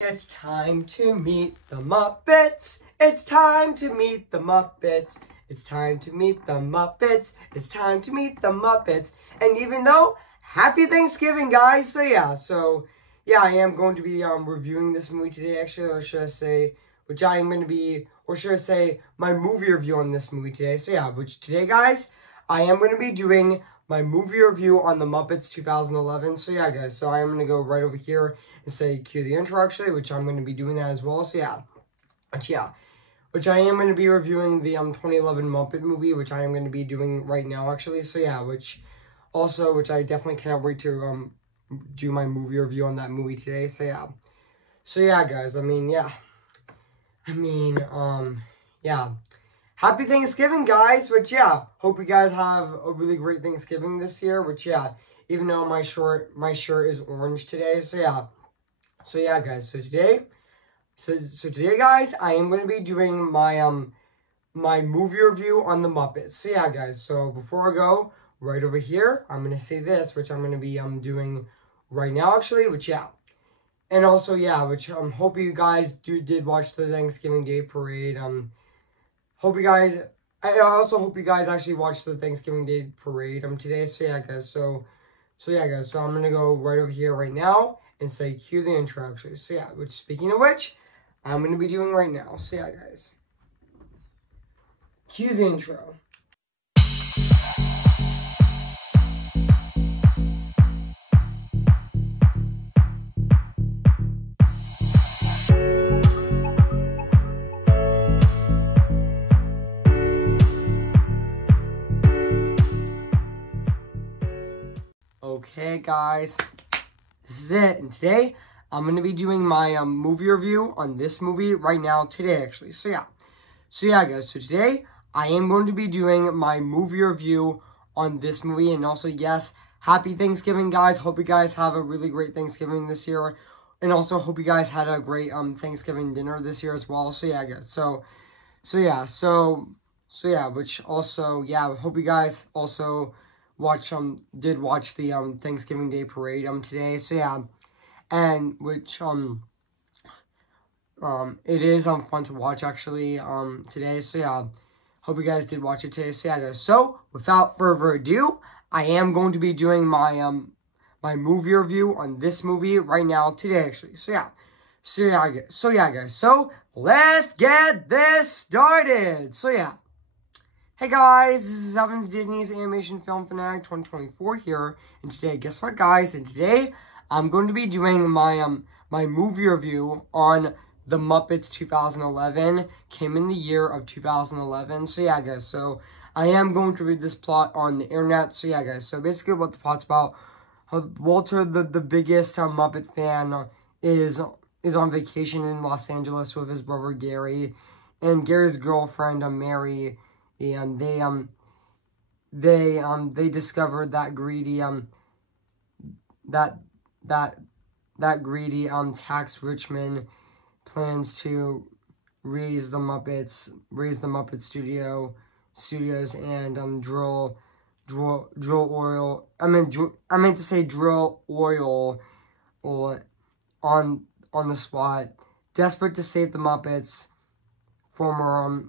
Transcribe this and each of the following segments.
It's time to meet the Muppets. It's time to meet the Muppets. It's time to meet the Muppets. It's time to meet the Muppets. And even though, happy Thanksgiving, guys. So I am going to be reviewing this movie today, actually, or should I say, which I am going to be, or should I say, my movie review on this movie today. Which today, guys, I am going to be doing my movie review on the Muppets 2011. Guys, so I am going to go right over here and say cue the intro, actually, which I'm going to be doing that as well. Which I am going to be reviewing the 2011 Muppet movie, which I am going to be doing right now, actually. Which I definitely cannot wait to do my movie review on that movie today. Guys, Happy Thanksgiving, guys, which, hope you guys have a really great Thanksgiving this year, which, even though my shirt is orange today, guys, so today, guys, I am going to be doing my, my movie review on the Muppets. Guys, so before I go right over here, I'm going to say this, which I'm going to be, doing right now, actually, which, and also, which, hope you guys did watch the Thanksgiving Day Parade, I also hope you guys actually watched the Thanksgiving Day Parade today. Guys, so I'm gonna go right over here right now and say cue the intro, actually. Which, speaking of which, I'm gonna be doing right now. Guys, cue the intro. Okay, guys, this is it, and today I'm going to be doing my movie review on this movie right now today, actually. Guys, so today I am going to be doing my movie review on this movie, and also, yes, happy Thanksgiving, guys. Hope you guys have a really great Thanksgiving this year, and also hope you guys had a great Thanksgiving dinner this year as well. Guys, which also, hope you guys also did watch the Thanksgiving Day Parade today. And which it is fun to watch, actually, today. Hope you guys did watch it today. Guys, so without further ado, I am going to be doing my my movie review on this movie right now today, actually. Guys, so let's get this started. Hey guys, this is Evan's Disney's Animation Film Fanatic 2024 here, and today, guess what, guys? And today, I'm going to be doing my my movie review on the Muppets 2011. Came in the year of 2011. Guys, so I am going to read this plot on the internet. Guys, so basically, what the plot's about: Walter, the biggest Muppet fan, is on vacation in Los Angeles with his brother Gary, and Gary's girlfriend Mary. And they discovered that greedy tax richman plans to raise the Muppets studios and drill oil. I meant to say drill oil on the spot. Desperate to save the Muppets, former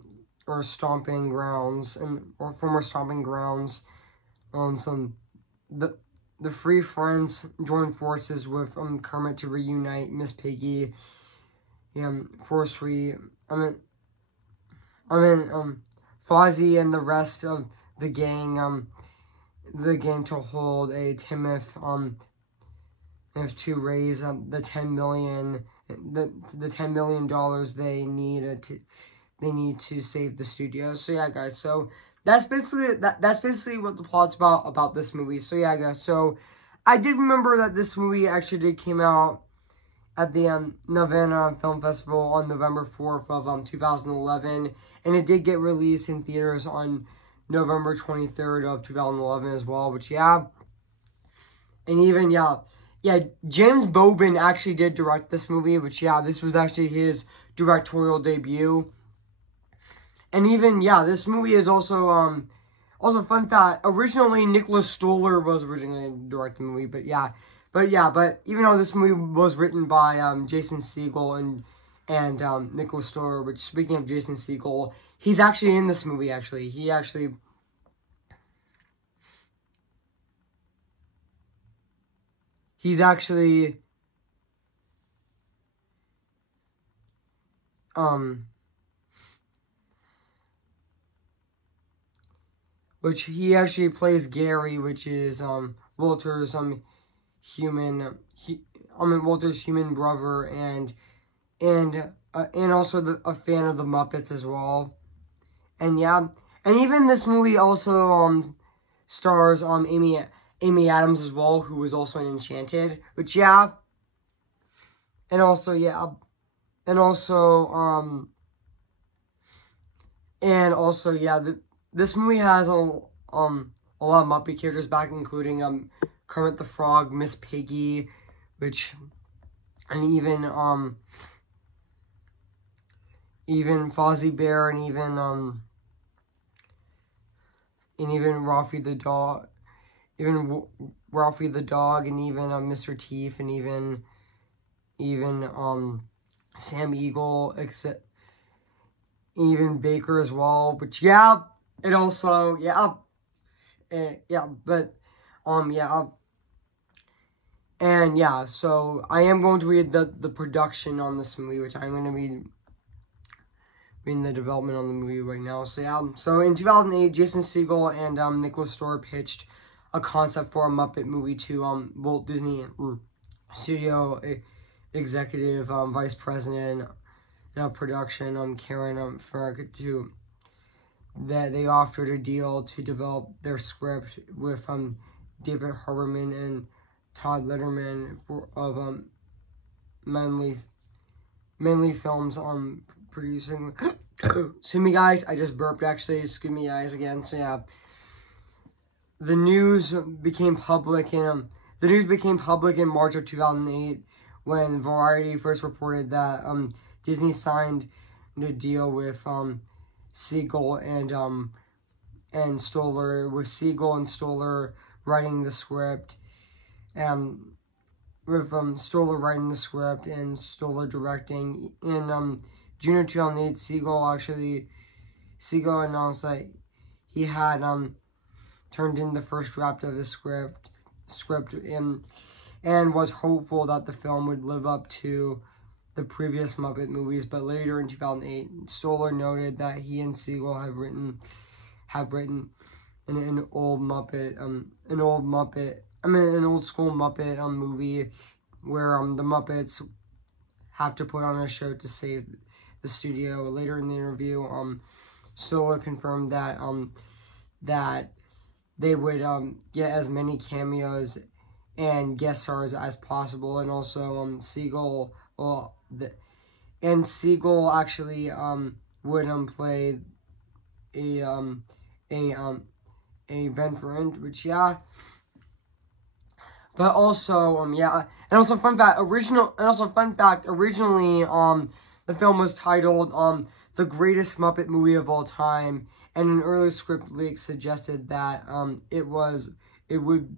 stomping grounds on the Free Friends join forces with Kermit to reunite Miss Piggy, Fozzie and the rest of the gang to hold a Timoth to raise the $10 million they need to save the studio. Guys, so that's basically what the plot's about this movie. Guys, so I did remember that this movie actually came out at the Nevada Film Festival on November 4th of 2011, and it did get released in theaters on November 23rd of 2011 as well, which and even James Bobin actually did direct this movie, which this was actually his directorial debut. And even, this movie is also, fun fact, originally Nicholas Stoller was originally directing the movie, but But yeah, but even though this movie was written by Jason Segel and Nicholas Stoller, which, speaking of Jason Segel, he's actually in this movie. Actually, he's actually which he actually plays Gary, which is Walter's Walter's human brother, and also a fan of the Muppets as well. And yeah, and even this movie also stars Amy Adams as well, who was also in Enchanted. Which yeah, and also yeah, and also yeah, this movie has a lot of Muppet characters back, including Kermit the Frog, Miss Piggy, and even Fozzie Bear, and even Ralphie the dog, and even Mr. Teeth, and even Sam Eagle, except even Baker as well. But yeah, it also and yeah, so I am going to read the production on this movie, which I'm going to be reading the development on the movie right now. So yeah, so in 2008, Jason Segel and Nicholas Stoller pitched a concept for a Muppet movie to Walt Disney Studio executive vice president of production Karen Ferg that they offered a deal to develop their script with David Harbourman and Todd Letterman of Manly Films producing. Excuse me, guys. I just burped. Actually, excuse me, guys, again. So yeah, the news became public in March of 2008 when Variety first reported that Disney signed a deal with Segel and Stoller, with Segel and Stoller writing the script, with Stoller writing the script and Stoller directing. In June of 2008, Segel announced that he had turned in the first draft of his script and was hopeful that the film would live up to the previous Muppet movies. But later in 2008, Stoller noted that he and Segel have written an old school Muppet movie where the Muppets have to put on a show to save the studio. Later in the interview, Stoller confirmed that they would get as many cameos and guest stars as possible, and also Segel actually would play a Venturant, which yeah. But also yeah, and also fun fact, originally the film was titled The Greatest Muppet Movie of All Time, and an early script leak suggested that it would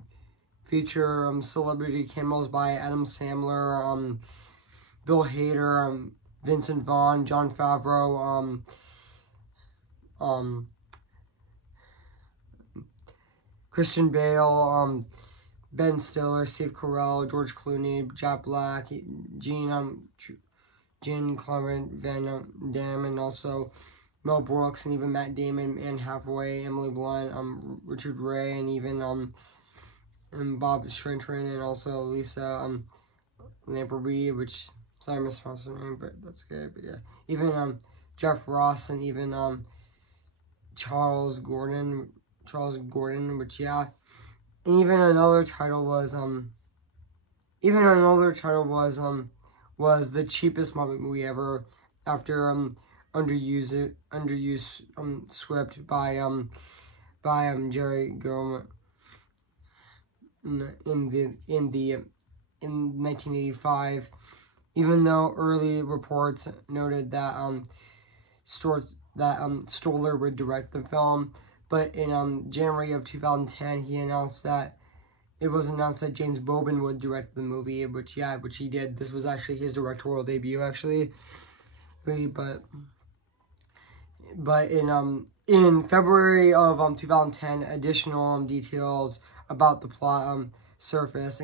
feature celebrity cameos by Adam Sandler, Bill Hader, Vincent Vaughn, Jon Favreau, Christian Bale, Ben Stiller, Steve Carell, George Clooney, Jack Black, Gene Clement, Van Damme, and also Mel Brooks, and even Matt Damon, Anne Hathaway, Emily Blunt, Richard Ray, and even and Bob Schrentrand, and also Lisa Lamprey, which, sorry I mispronounced her name, but that's good. But yeah, even Jeff Ross, and even Charles Gordon, which yeah, and even another title was the cheapest Muppet movie ever, after underused script by Jerry Gilman in 1985, even though early reports noted that Stoller would direct the film. But in January of 2010, he announced that it was announced that James Bobin would direct the movie, which he did. This was actually his directorial debut, actually. But in February of 2010, additional details about the plot surfaced,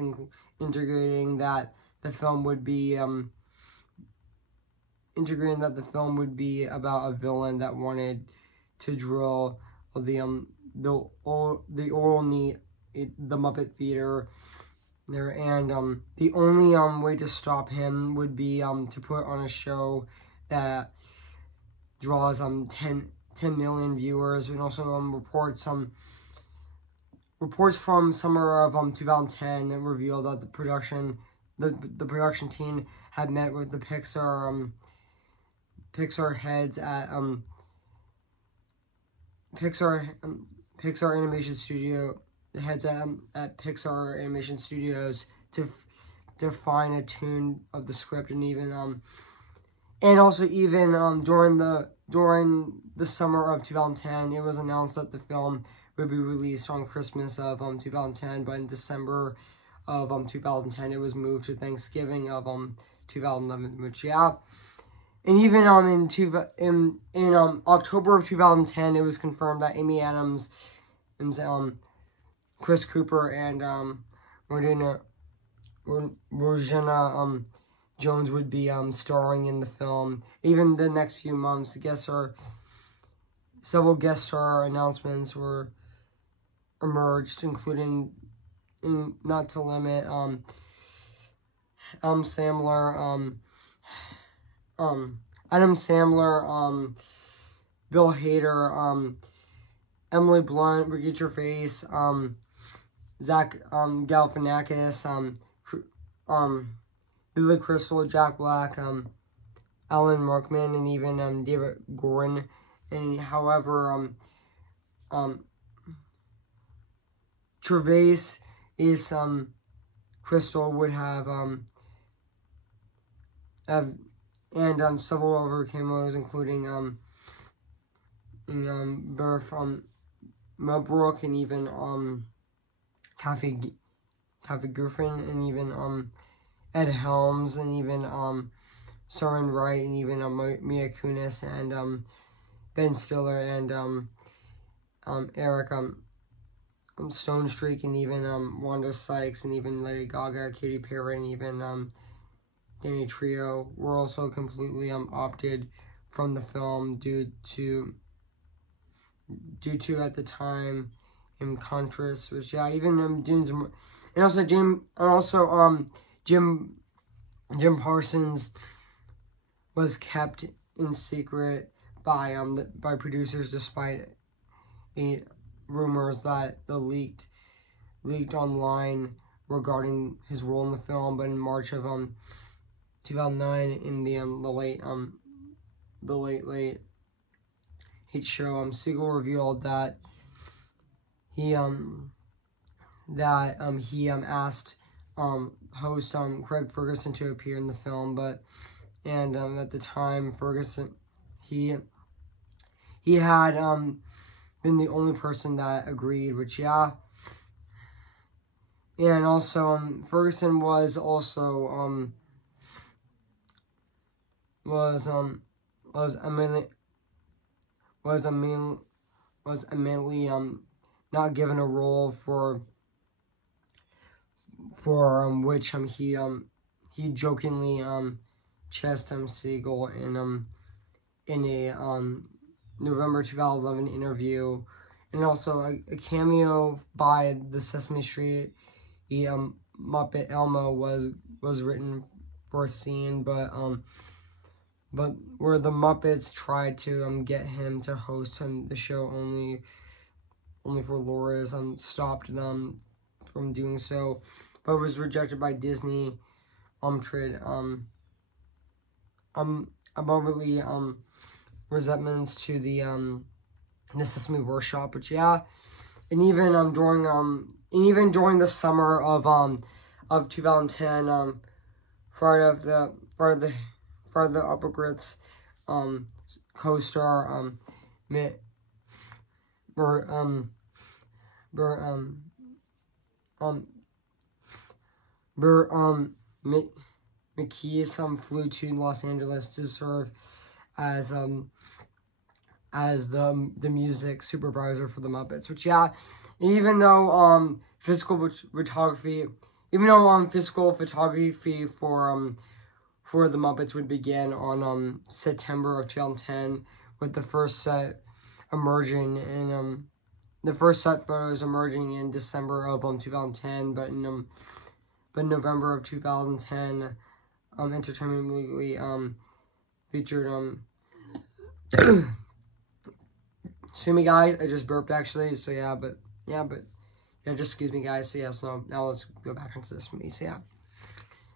integrating that the film would be about a villain that wanted to drill the oral neat the Muppet Theater there, and the only way to stop him would be to put on a show that draws 10 million viewers, and also reports from summer of 2010 revealed that the production team had met with the Pixar heads at Pixar Animation Studio heads at Pixar Animation Studios to fine a tune of the script, and even during the summer of 2010, it was announced that the film would be released on Christmas of 2010, but in December of 2010, it was moved to Thanksgiving of 2011, which and even in October of 2010, it was confirmed that Amy Adams and Chris Cooper and Regina Jones would be starring in the film. Even the next few months, several guest star announcements were emerged, including not to limit Adam Sandler, Bill Hader, Emily Blunt, Ricky Gervais, Zach Galifianakis, Billy Crystal, Jack Black, Alan Rickman, and even David Gordon. And however, Gervais is Crystal would have several other cameos, including Berth Millbrook, and even Kathy Griffin, and even Ed Helms, and even Soren Wright, and even Mia Kunis, and Ben Stiller, and Eric Stone Streak, and even Wanda Sykes, and even Lady Gaga, Katy Perry, and even Danny Trejo were also completely opted from the film due to at the time contrast, which even Jim Parsons was kept in secret by producers, despite rumors that leaked online regarding his role in the film. But in March of 2009, in the late show, Siegel revealed that he asked host Craig Ferguson to appear in the film, at the time Ferguson he had been the only person that agreed, which and also Ferguson was also immediately not given a role for which he jokingly chessed Siegel in a November 2011 interview, and also a cameo by the Sesame Street Muppet Elmo was written for a scene, but where the Muppets tried to get him to host the show only for Laura's stopped them from doing so, but was rejected by Disney. Abundantly resentments to the Sesame Workshop, which and even during the summer of 2010, part of the Upper Grits co-star McKee flew to Los Angeles to serve as the music supervisor for the Muppets. Which, yeah, even though physical photography for the Muppets would begin on September of 2010, with the first set emerging in the first set photos emerging in December of 2010, but in November of 2010, Entertainment Weekly featured excuse me, guys, I just burped actually. So yeah, just excuse me, guys. So yeah, so now let's go back into this movie. So yeah,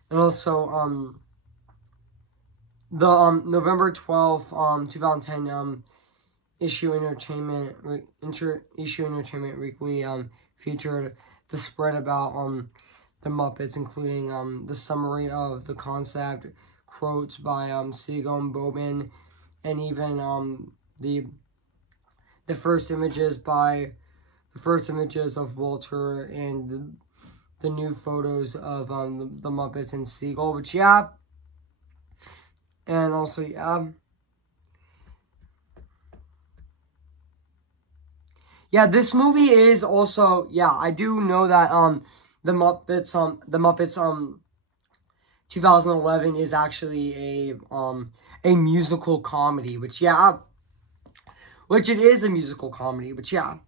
and also the November 12th 2010 issue Entertainment Weekly featured the spread about the Muppets, including the summary of the concept, quotes by Siegel and Bobin, and even the first images of Walter, and the new photos of the Muppets and Siegel. Which, yeah, and also, yeah, this movie is also, yeah, I do know that the Muppets 2011 is actually a musical comedy, which, yeah, which it is a musical comedy, which, yeah.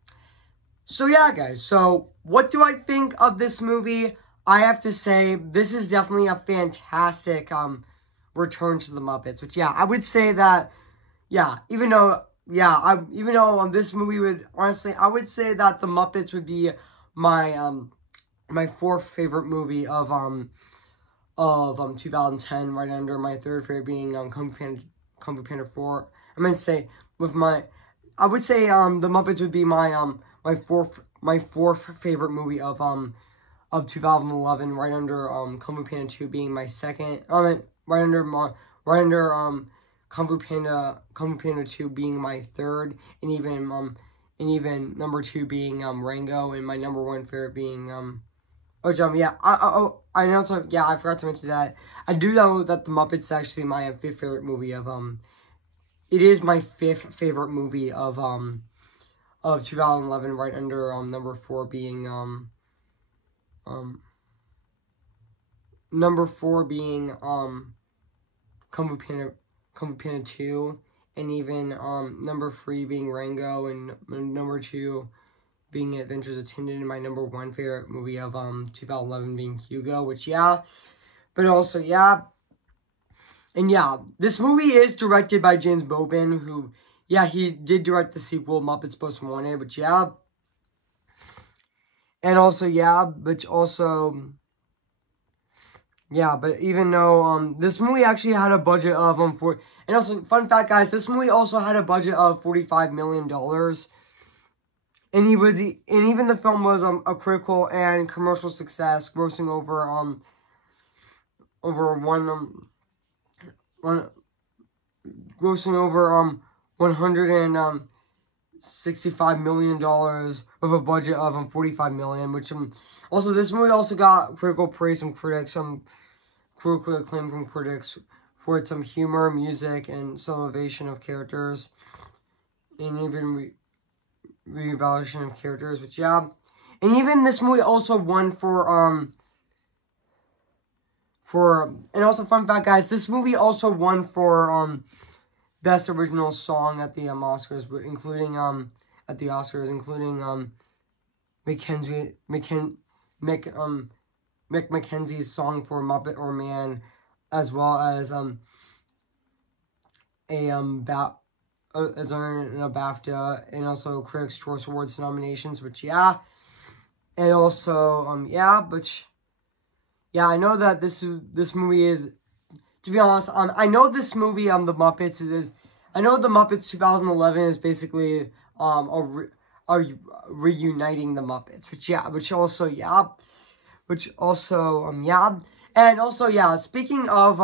So yeah, guys, so what do I think of this movie? I have to say this is definitely a fantastic return to the Muppets, which, yeah, I would say that, yeah, even though this movie would, honestly, I would say that the Muppets would be my my fourth favorite movie of 2010, right under my third favorite being Kung Fu Panda 4. I would say the Muppets would be my my fourth favorite movie of 2011, right under Kung Fu Panda 2 being my second. Right under Kung Fu Panda 2 being my third, and even number 2 being Rango, and my number 1 favorite being I know, so yeah, I forgot to mention that I do know that the Muppets is actually my fifth favorite movie of it is my fifth favorite movie of 2011, right under number 4 being number 4 being Kung Fu Panda 2, and even number 3 being Rango, and number 2 being Adventures of Tintin, and my number 1 favorite movie of 2011 being Hugo, which, yeah, but also, yeah, and yeah, this movie is directed by James Bobin, who, yeah, he did direct the sequel, Muppets Most Wanted, which, yeah, and also, yeah, but also, yeah, but even though this movie actually had a budget of and also, fun fact, guys, this movie also had a budget of $45 million, and even the film was a critical and commercial success, grossing over $165 million with a budget of $45 million, which also, this movie also got critical praise from critics, critical acclaim from critics for its humor, music, and elevation of characters, and even re-evaluation of characters, which, yeah, and even this movie also won and also, fun fact, guys, this movie also won for Best Original Song at the Oscars, including Mick Mackenzie's song for Muppet or Man, as well as as earning a BAFTA, and also Critics' Choice Awards nominations, which, yeah, and also yeah, I know that this movie is, to be honest, I know this movie the Muppets I know the Muppets 2011 is basically reuniting the Muppets, which also yeah, and also, yeah, speaking of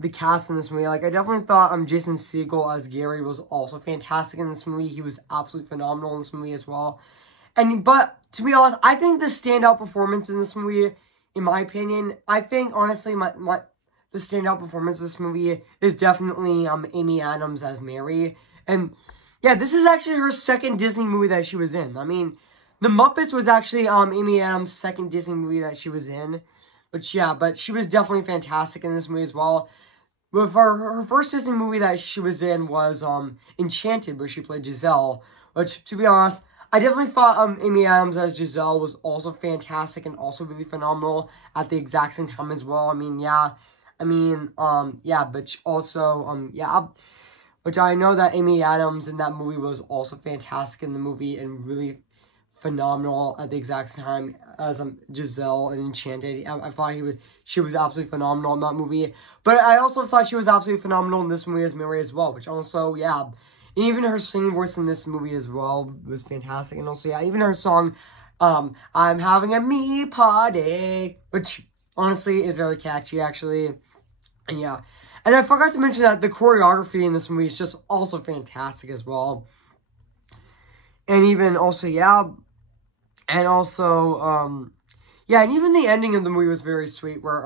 the cast in this movie, like, I definitely thought Jason Segel as Gary was also fantastic in this movie. He was absolutely phenomenal in this movie as well. But to be honest, I think the standout performance in this movie in my opinion, I think, honestly, the standout performance of this movie is definitely Amy Adams as Mary. And, yeah, this is actually her second Disney movie that she was in. I mean, The Muppets was actually Amy Adams' second Disney movie that she was in. But, yeah, but she was definitely fantastic in this movie as well. But for her first Disney movie that she was in was Enchanted, where she played Giselle. Which, to be honest, I definitely thought Amy Adams as Giselle was also fantastic and also really phenomenal at the exact same time as well. I mean, yeah. Yeah, but also, yeah. Which I know that Amy Adams in that movie was also fantastic in the movie and really phenomenal at the exact time as Giselle and Enchanted. I thought she was absolutely phenomenal in that movie. But I also thought she was absolutely phenomenal in this movie as Mary as well, which also, yeah. And even her singing voice in this movie as well was fantastic. And also, yeah, even her song, I'm having a me party, which honestly is very catchy, actually. And yeah. And I forgot to mention that the choreography in this movie is just also fantastic as well. And even also, yeah. And also, yeah, and even the ending of the movie was very sweet, where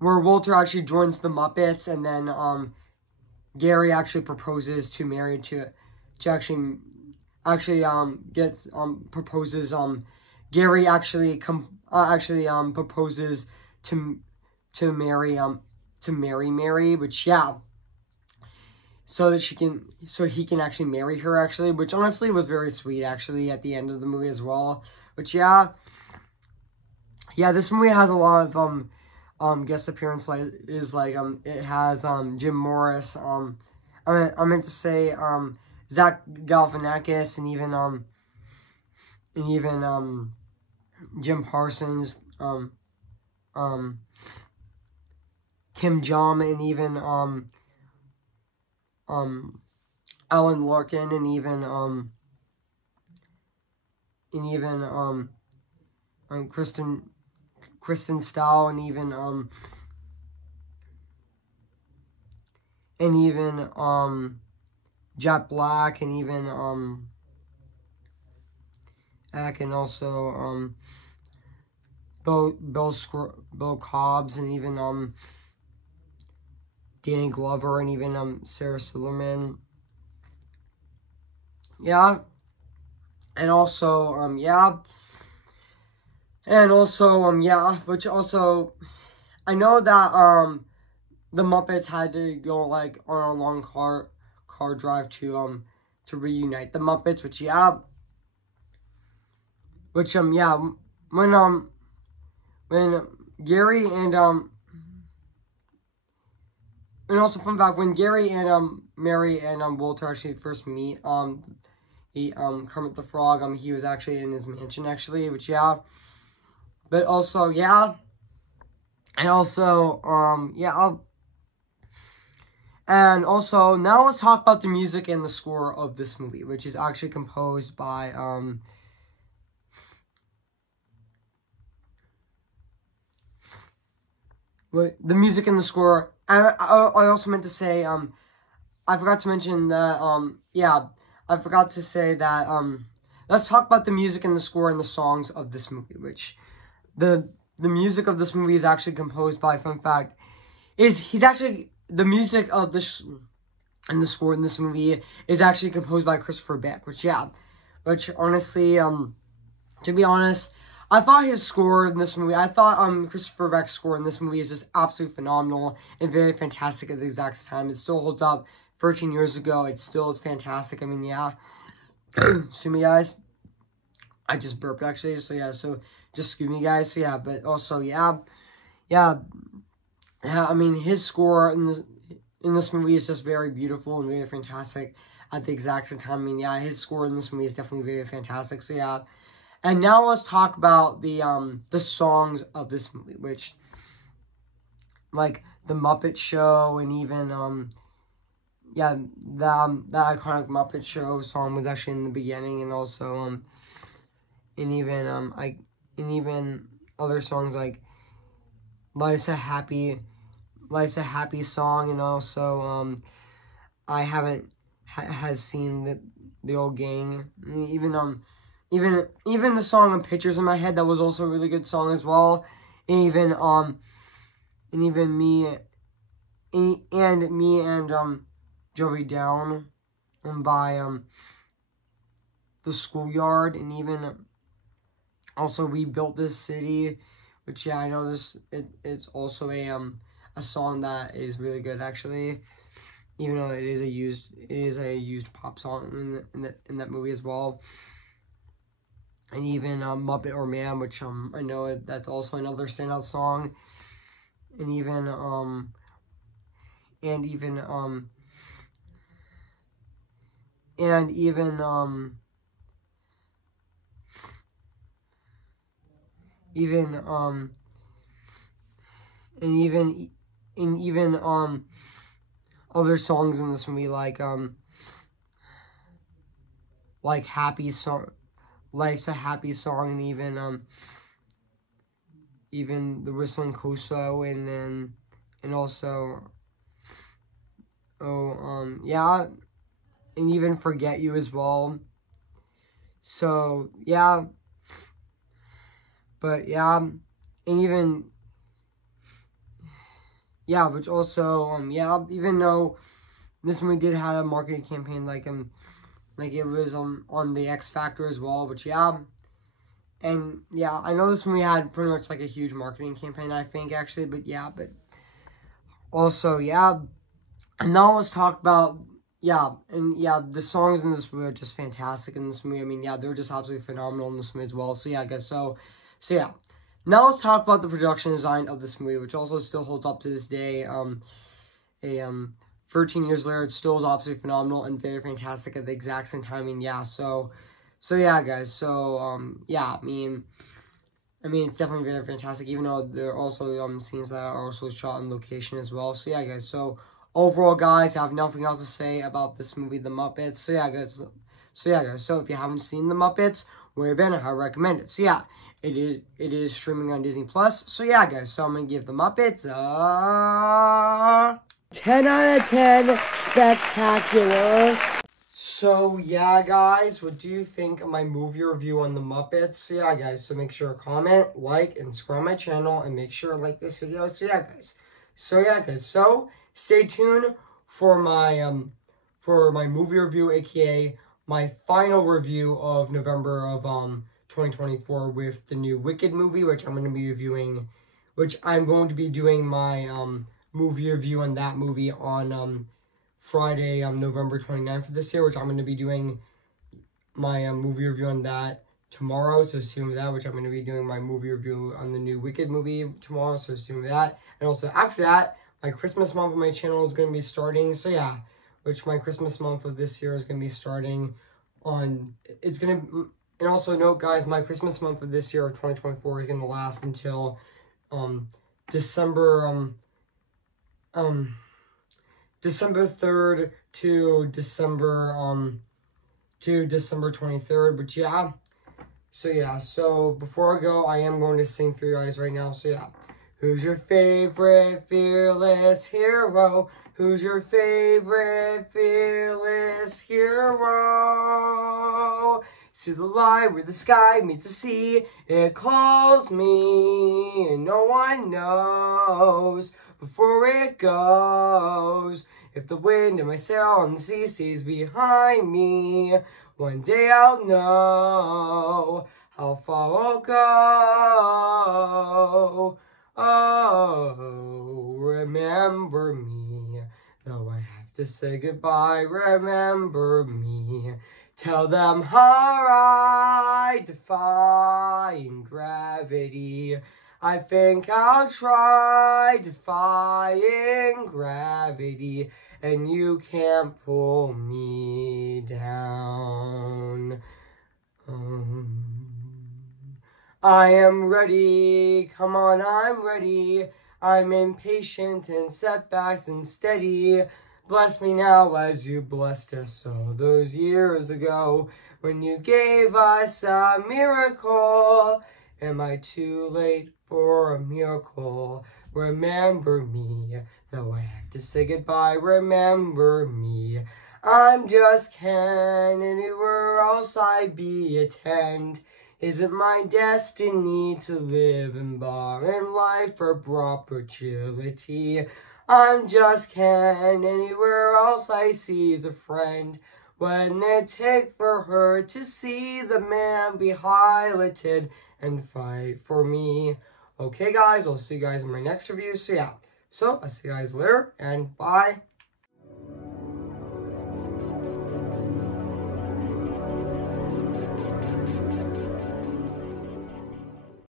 Walter actually joins the Muppets, and then, Gary actually proposes to Mary to actually, proposes, Gary actually, proposes to marry Mary, which, yeah, so he can actually marry her, actually, which honestly was very sweet, actually, at the end of the movie as well. Which, yeah, this movie has a lot of, guest appearance, it has, Jim Morris, I meant to say, Zach Galifianakis, and even, Jim Parsons, Kim Jong, and even, Alan Larkin, and even Kristen Stahl, and even Jack Black, and even and also Bill Cobbs, and even Danny Glover, and even Sarah Silverman. Yeah. And also, yeah. And also, yeah, which also, I know that, the Muppets had to go, like, on a long car drive to reunite the Muppets, which, yeah. Which, yeah, when Gary and also, fun fact, when Gary and, Mary and, Walter actually first meet, Kermit the Frog, he was actually in his mansion, actually, which, yeah. But also, yeah. And also, yeah. And also, now let's talk about the music and the score of this movie, which is actually composed by, the music and the score. I also meant to say, I forgot to mention that, yeah, I forgot to say that, let's talk about the music and the score and the songs of this movie, which, the music of this movie is actually composed by, fun fact, the music of and the score in this movie is actually composed by Christopher Beck, which, yeah, which, honestly, to be honest, I thought his score in this movie, I thought, Christopher Beck's score in this movie is just absolutely phenomenal and very fantastic at the exact time. It still holds up 13 years ago. It still is fantastic. I mean, yeah. Excuse me, guys. I just burped, actually. So, yeah. So, just excuse me, guys. So, yeah. But also, yeah. Yeah. Yeah. I mean, his score in this movie is just very beautiful and very fantastic at the exact same time. I mean, yeah. His score in this movie is definitely very fantastic. So, yeah. And now let's talk about the songs of this movie, which, like, the Muppet Show, and even, yeah, the iconic Muppet Show song was actually in the beginning, and also, and even other songs like Life's a Happy song, and also, I haven't has seen the old gang. Even the song "Pictures in My Head," that was also a really good song as well. And even me and Joey Down by the Schoolyard, and even also We Built This City, which yeah, I know it's also a song that is really good actually, even though it is a used pop song in that movie as well. And even Muppet or Man, which I know that's also another standout song. And even and even and even even and even other songs in this movie like Happy Song, Life's a Happy Song, and even The Whistling Coso, and also yeah, and even Forget You as well. So yeah, but yeah, and even yeah, which also yeah, even though this movie did have a marketing campaign like it was on the X Factor as well, but yeah. And yeah, I know this movie had pretty much like a huge marketing campaign, I think actually, but yeah, but also yeah. And now let's talk about the songs in this movie are just fantastic in this movie. I mean, yeah, they're just absolutely phenomenal in this movie as well. So yeah, I guess so yeah. Now let's talk about the production design of this movie, which also still holds up to this day. 13 years later, it still is absolutely phenomenal and very fantastic at the exact same time. And yeah, so yeah, guys. So yeah, I mean, it's definitely very fantastic. Even though there are also scenes that are also shot on location as well. So yeah, guys. So overall, guys, I have nothing else to say about this movie, The Muppets. So yeah, guys. So if you haven't seen The Muppets, where you been? I recommend it. So yeah, it is streaming on Disney Plus. So yeah, guys. So I'm gonna give The Muppets 10 out of 10 spectacular. So yeah, guys, what do you think of my movie review on The Muppets? So yeah, guys, so make sure to comment, like, and subscribe my channel, and make sure to like this video. So yeah, guys. So stay tuned for my movie review, aka my final review of November of 2024 with the new Wicked movie, which I'm going to be reviewing, which I'm going to be doing my movie review on that movie on Friday, November 29th of this year, which I'm going to be doing my movie review on that tomorrow, so stay tuned for that, which I'm going to be doing my movie review on the new Wicked movie tomorrow, so stay tuned for that. And also after that, my Christmas month on my channel is going to be starting, so yeah, which my Christmas month of this year is going to be starting on, and also note, guys, my Christmas month of this year of 2024 is going to last until December 3rd to December 23rd. But yeah, so before I go, I am going to sing for you guys right now. So yeah, who's your favorite fearless hero? Who's your favorite fearless hero? See the light where the sky meets the sea. It calls me, and no one knows before it goes. If the wind in my sail on the sea stays behind me, one day I'll know how far I'll go. Oh, remember me, though I have to say goodbye. Remember me. Tell them how I defying gravity. I think I'll try defying gravity, and you can't pull me down. I am ready, come on, I'm ready. I'm impatient in setbacks and steady. Bless me now as you blessed us all those years ago, when you gave us a miracle. Am I too late for a miracle? Remember me, though I have to say goodbye. Remember me. I'm just Ken, anywhere else I be attend. Isn't my destiny to live in barren life for perpetuity? I'm just Ken, anywhere else I see's a friend. When it take for her to see the man be highlighted and fight for me. Okay, guys, I'll see you guys in my next review. So, yeah. So, I'll see you guys later, and bye.